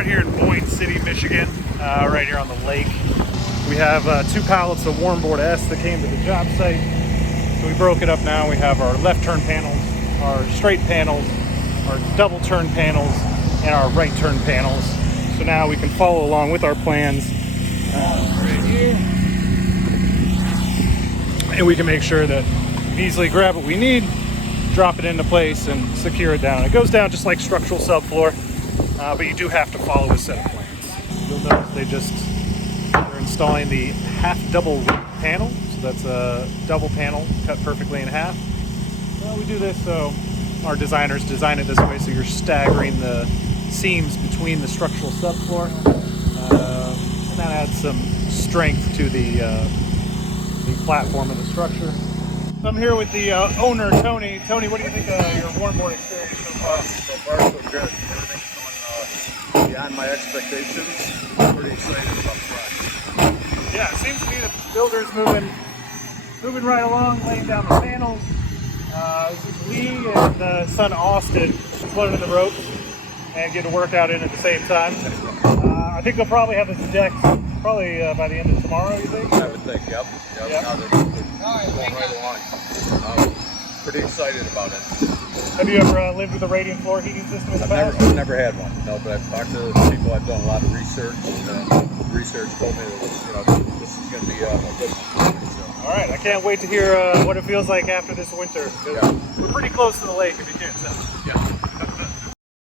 out here in Boyne City, Michigan, right here on the lake. We have 2 pallets of Warmboard-S that came to the job site. So we broke it up now. We have our left turn panels, our straight panels, our double turn panels, and our right turn panels. So now we can follow along with our plans right here. And we can make sure that we easily grab what we need, drop it into place, and secure it down. It goes down just like structural subfloor, but you do have to follow a set of plans. You'll notice they're installing the half double panel. So that's a double panel cut perfectly in half. Well, we do this so our designers design it this way, so you're staggering the seams between the structural subfloor, and that adds some strength to the platform of the structure. So I'm here with the owner, Tony. Tony, what do you think of your Warmboard experience so far? So far, so good. Everything's going beyond my expectations. I'm pretty excited about the project. Yeah, it seems to be the builder's moving right along, laying down the panels. This is Lee and son Austin floating the ropes and getting a workout in at the same time. I think they'll probably have this deck probably by the end of tomorrow, you think? I would think, yep. Now they're going right along. Pretty excited about it. Have you ever lived with a radiant floor heating system in the past? I've never had one, no, but I've talked to people. I've done a lot of research, and research told me that this is going to be a good one. So. All right, I can't wait to hear what it feels like after this winter. Yeah. We're pretty close to the lake, if you can't tell. Yeah.